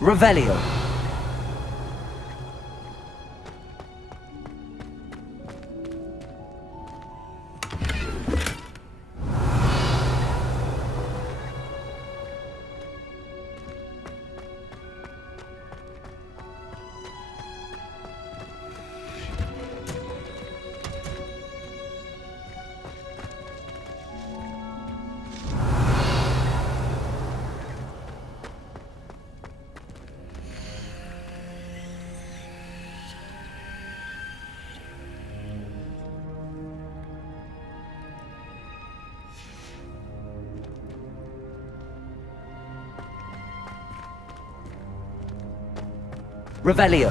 Revelio. Revelio.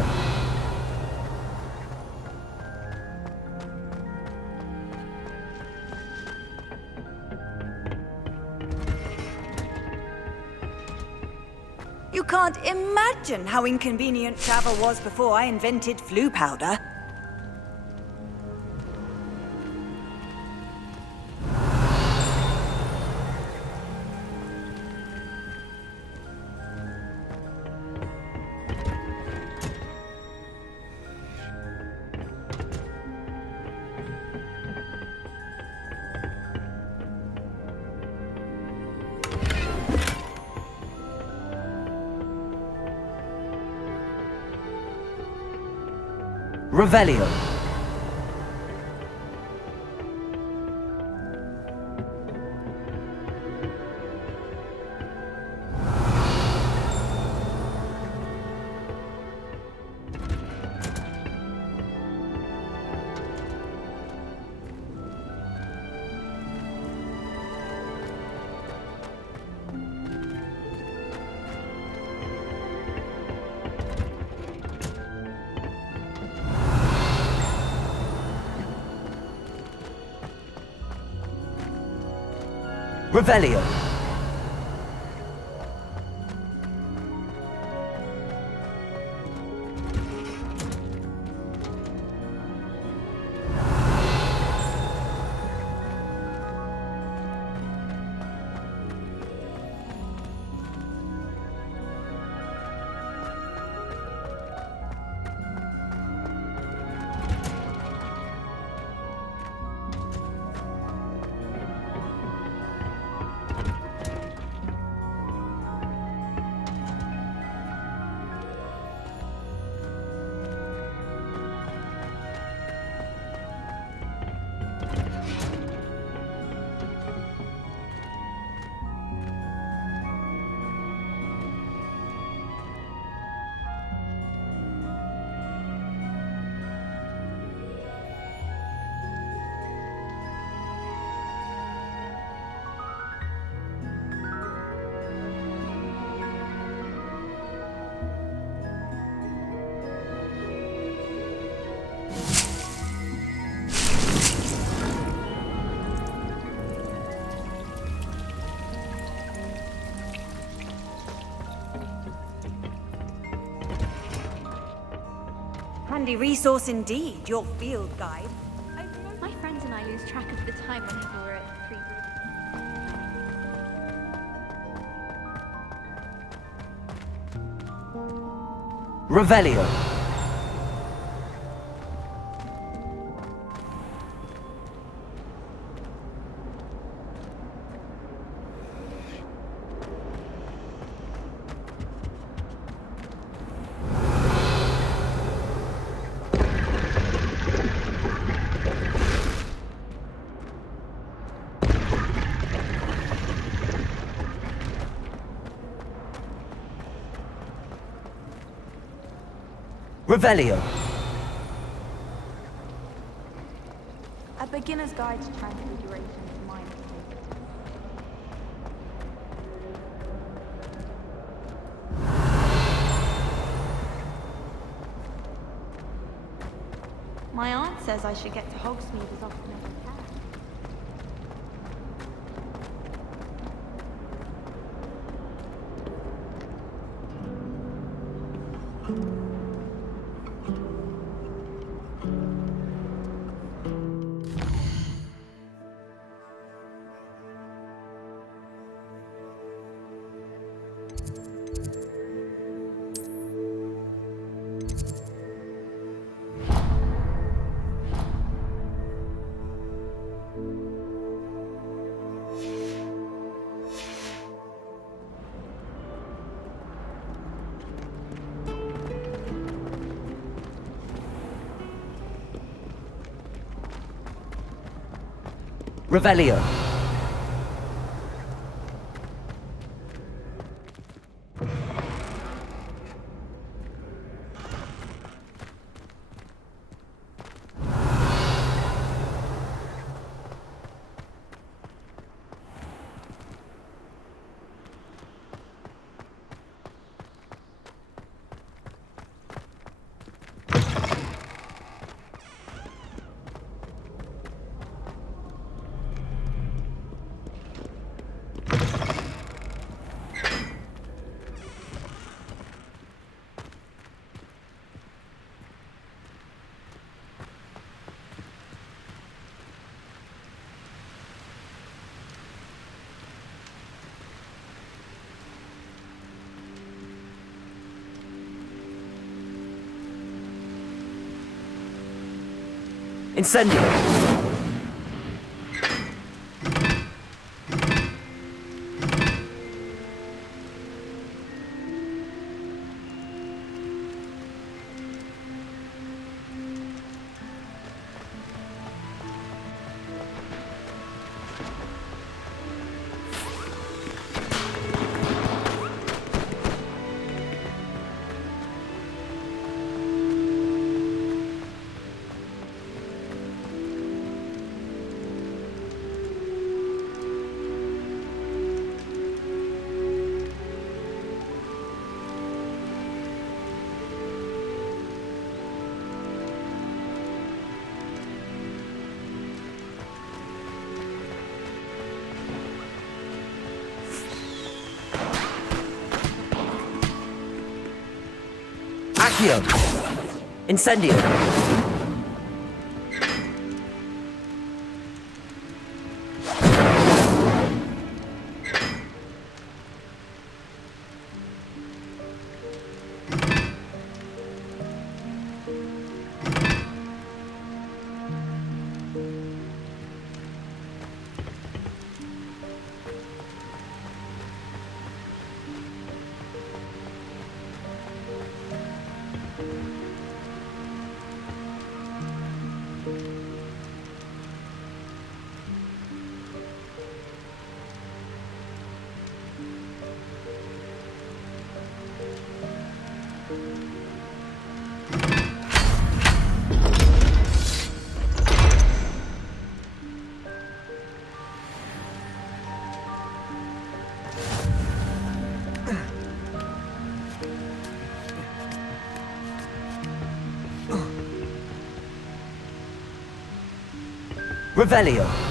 You can't imagine how inconvenient travel was before I invented flu powder. Revelio. Revelio. Handy resource indeed, your field guide. My friends and I lose track of the time whenever we're at three. Revelio. Revelio. A beginner's guide to transfiguration is mine. My aunt says I should get to Hogsmeade as often as I can. Revelio. Incendio. Accio. Incendio. Revelio.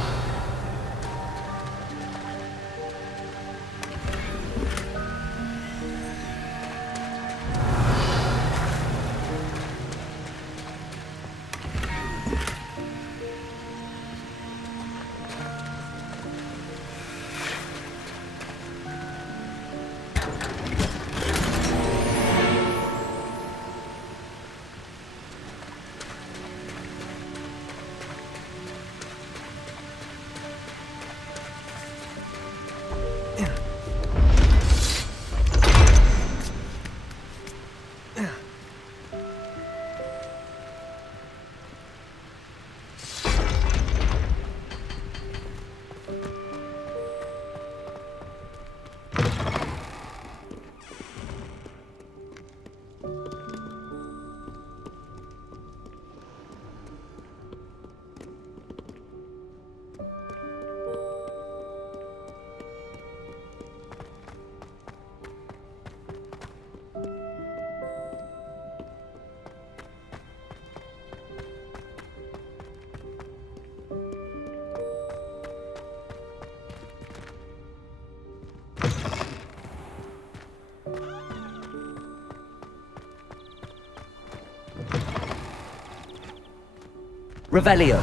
Revelio.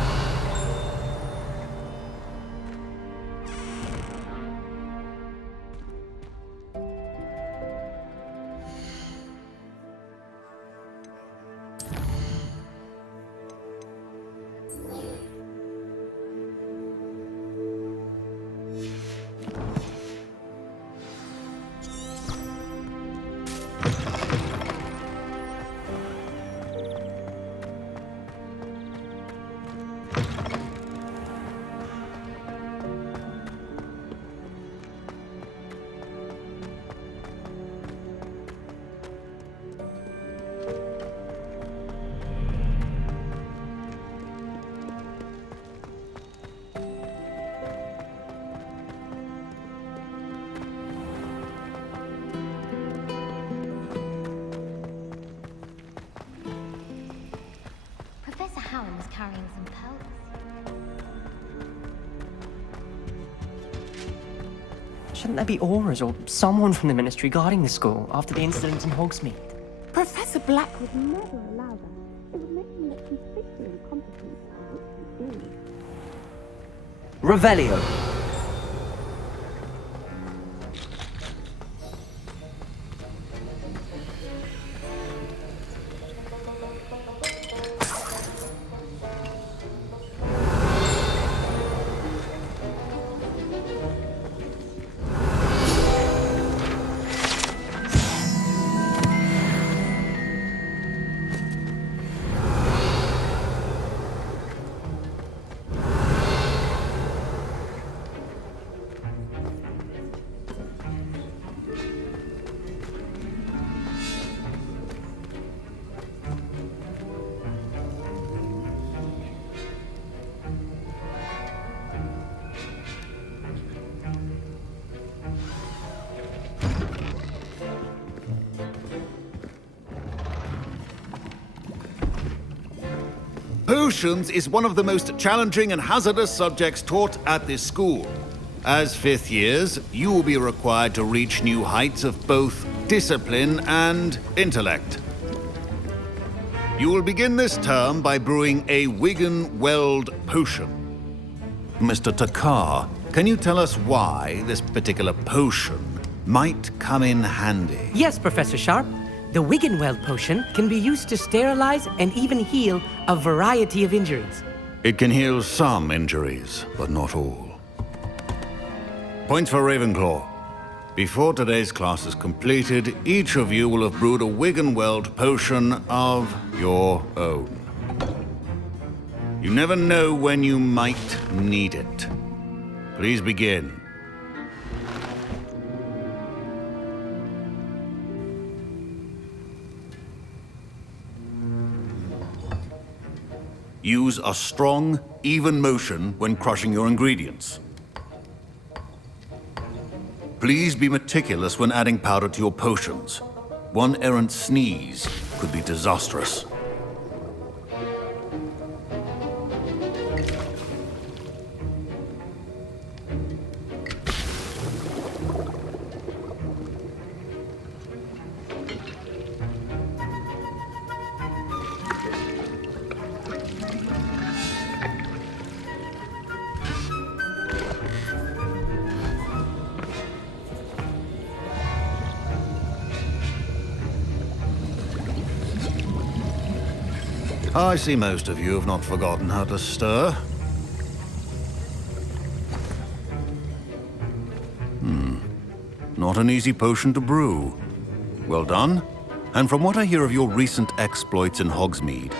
carrying some pelts. Shouldn't there be auras or someone from the Ministry guarding the school after the incident in Hogsmeade? Professor Black would never allow that. It would make him look completely incompetent, which he is. Revelio. Potions is one of the most challenging and hazardous subjects taught at this school. As fifth years, you will be required to reach new heights of both discipline and intellect. You will begin this term by brewing a Wigan-Weld potion. Mr. Takar, can you tell us why this particular potion might come in handy? Yes, Professor Sharp. The Wigan-Weld potion can be used to sterilize and even heal a variety of injuries. It can heal some injuries, but not all. Points for Ravenclaw. Before today's class is completed, each of you will have brewed a Wigan-Weld potion of your own. You never know when you might need it. Please begin. Use a strong, even motion when crushing your ingredients. Please be meticulous when adding powder to your potions. One errant sneeze could be disastrous. I see most of you have not forgotten how to stir. Not an easy potion to brew. Well done. And from what I hear of your recent exploits in Hogsmeade,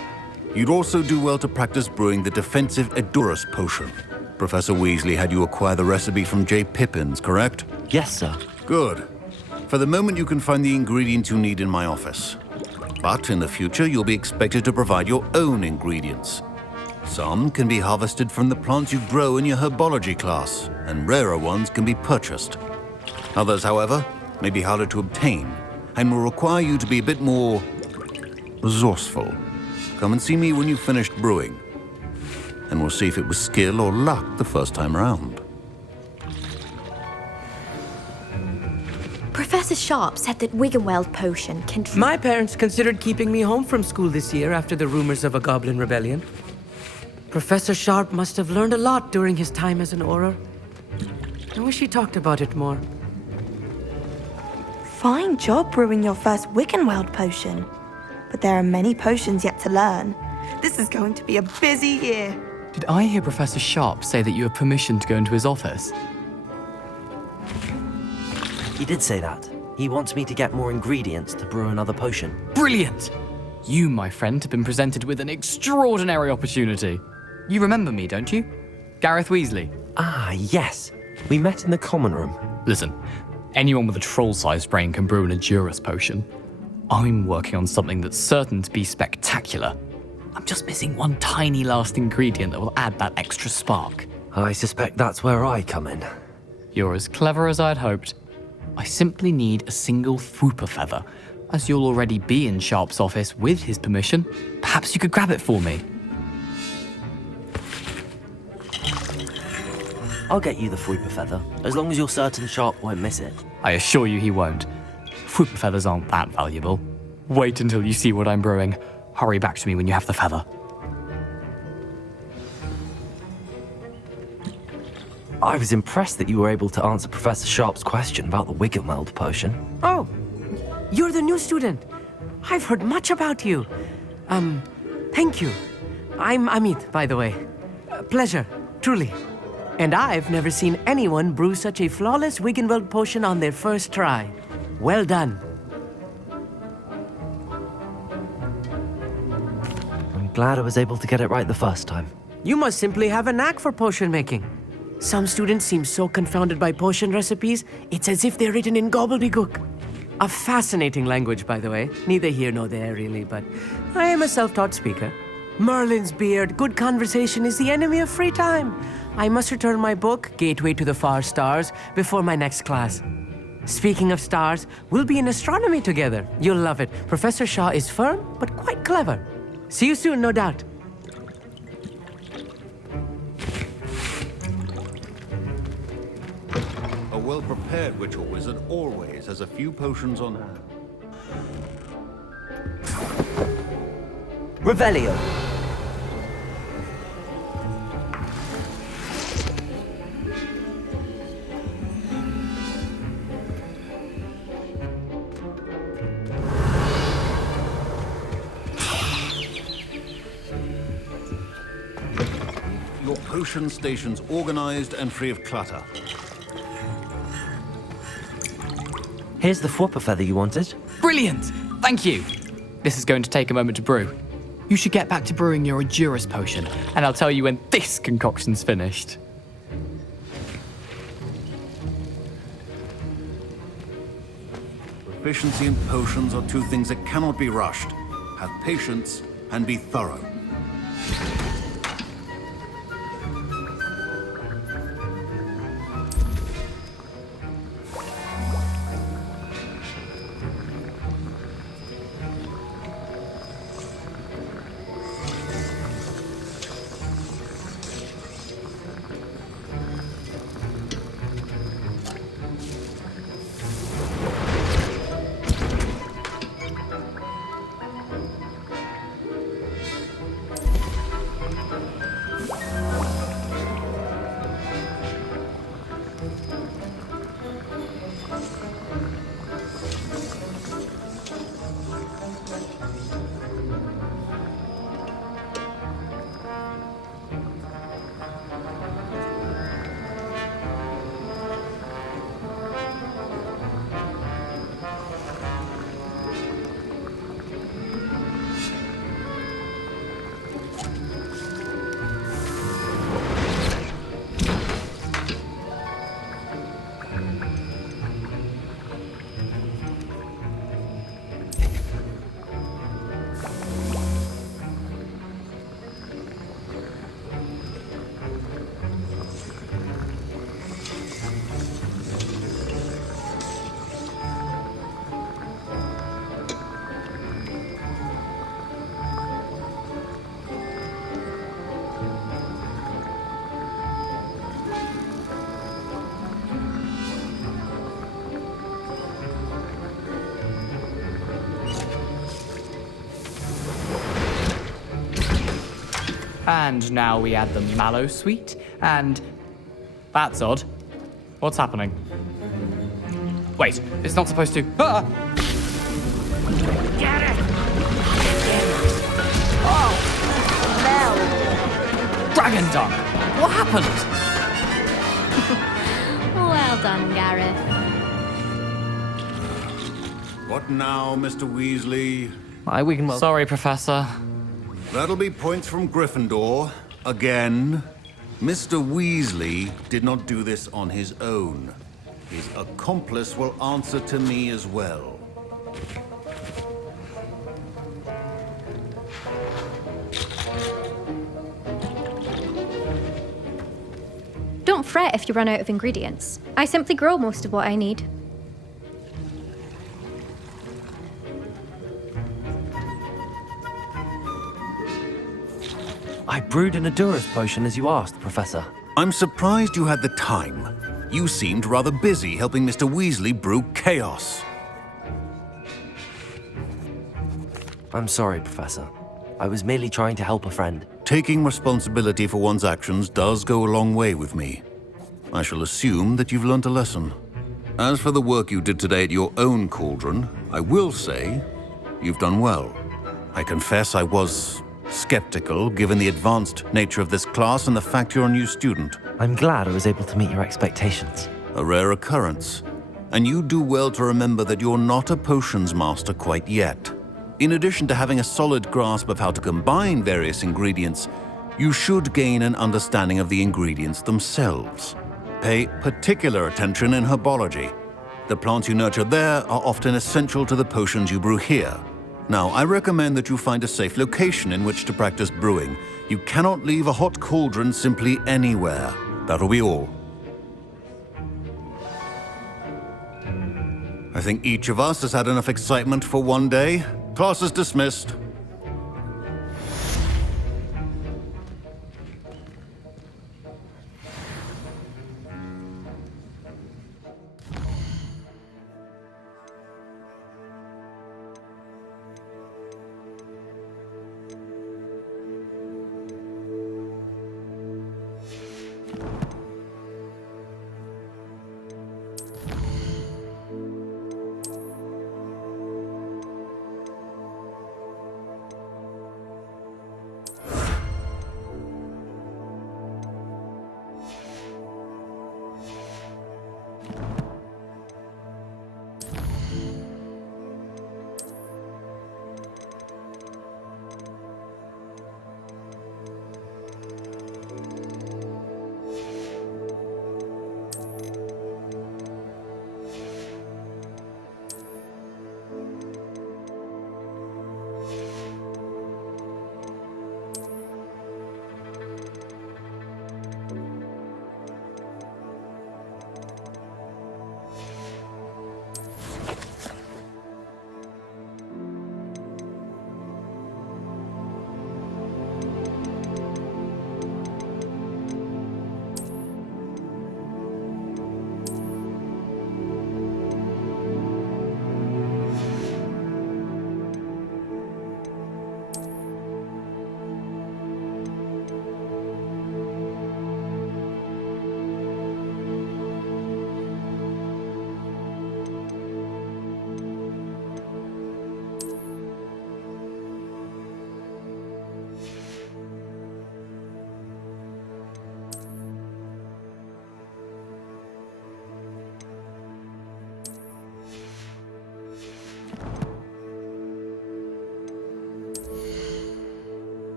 you'd also do well to practice brewing the defensive Edurus potion. Professor Weasley had you acquire the recipe from J. Pippins, correct? Yes, sir. Good. For the moment, you can find the ingredients you need in my office. But in the future, you'll be expected to provide your own ingredients. Some can be harvested from the plants you grow in your herbology class, and rarer ones can be purchased. Others, however, may be harder to obtain, and will require you to be a bit more resourceful. Come and see me when you've finished brewing, and we'll see if it was skill or luck the first time around. Professor Sharp said that Wigan-Weld potion can... My parents considered keeping me home from school this year after the rumors of a goblin rebellion. Professor Sharp must have learned a lot during his time as an Auror. I wish he talked about it more. Fine job brewing your first Wigan-Weld potion. But there are many potions yet to learn. This is going to be a busy year. Did I hear Professor Sharp say that you have permission to go into his office? He did say that. He wants me to get more ingredients to brew another potion. Brilliant! You, my friend, have been presented with an extraordinary opportunity. You remember me, don't you? Gareth Weasley. Ah, yes. We met in the common room. Listen, anyone with a troll-sized brain can brew an Edurus potion. I'm working on something that's certain to be spectacular. I'm just missing one tiny last ingredient that will add that extra spark. I suspect that's where I come in. You're as clever as I'd hoped. I simply need a single Fwooper feather. As you'll already be in Sharp's office with his permission, perhaps you could grab it for me. I'll get you the Fweeper Feather, as long as you're certain Sharp won't miss it. I assure you he won't. Fruit feathers aren't that valuable. Wait until you see what I'm brewing. Hurry back to me when you have the feather. I was impressed that you were able to answer Professor Sharp's question about the Wiggenweld potion. Oh, you're the new student. I've heard much about you. Thank you. I'm Amit, by the way. Pleasure, truly. And I've never seen anyone brew such a flawless Wiggenweld potion on their first try. Well done. I'm glad I was able to get it right the first time. You must simply have a knack for potion making. Some students seem so confounded by potion recipes, it's as if they're written in gobbledygook. A fascinating language, by the way. Neither here nor there, really, but I am a self-taught speaker. Merlin's beard, good conversation is the enemy of free time. I must return my book, Gateway to the Far Stars, before my next class. Speaking of stars, we'll be in astronomy together. You'll love it. Professor Shaw is firm, but quite clever. See you soon, no doubt. A well-prepared witch or wizard always has a few potions on hand. Revelio. Your potion stations organized and free of clutter. Here's the Fwooper Feather you wanted. Brilliant! Thank you! This is going to take a moment to brew. You should get back to brewing your Endurus potion, and I'll tell you when this concoction's finished. Proficiency and potions are two things that cannot be rushed. Have patience and be thorough. And now we add the mallow sweet, and... That's odd. What's happening? Wait, it's not supposed to... Ah! Get it! Dragon Dung! What happened? Well done, Gareth. What now, Mr. Weasley? I Wiggenweld. Sorry, Professor. That'll be points from Gryffindor. Again. Mr. Weasley did not do this on his own. His accomplice will answer to me as well. Don't fret if you run out of ingredients. I simply grow most of what I need. I brewed an Endurus potion as you asked, Professor. I'm surprised you had the time. You seemed rather busy helping Mr. Weasley brew chaos. I'm sorry, Professor. I was merely trying to help a friend. Taking responsibility for one's actions does go a long way with me. I shall assume that you've learnt a lesson. As for the work you did today at your own cauldron, I will say you've done well. I confess I was skeptical, given the advanced nature of this class and the fact you're a new student. I'm glad I was able to meet your expectations. A rare occurrence. And you do well to remember that you're not a potions master quite yet. In addition to having a solid grasp of how to combine various ingredients, you should gain an understanding of the ingredients themselves. Pay particular attention in herbology. The plants you nurture there are often essential to the potions you brew here. Now, I recommend that you find a safe location in which to practice brewing. You cannot leave a hot cauldron simply anywhere. That'll be all. I think each of us has had enough excitement for one day. Class is dismissed.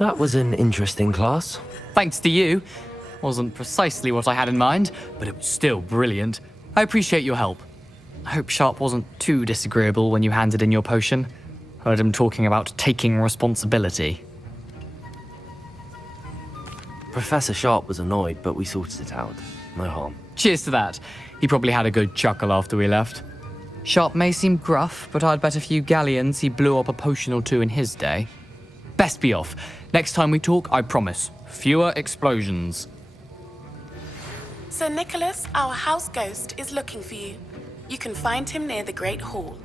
That was an interesting class. Thanks to you. Wasn't precisely what I had in mind, but it was still brilliant. I appreciate your help. I hope Sharp wasn't too disagreeable when you handed in your potion. Heard him talking about taking responsibility. Professor Sharp was annoyed, but we sorted it out. No harm. Cheers to that. He probably had a good chuckle after we left. Sharp may seem gruff, but I'd bet a few galleons he blew up a potion or two in his day. Best be off. Next time we talk, I promise, fewer explosions. Sir Nicholas, our house ghost, is looking for you. You can find him near the Great Hall.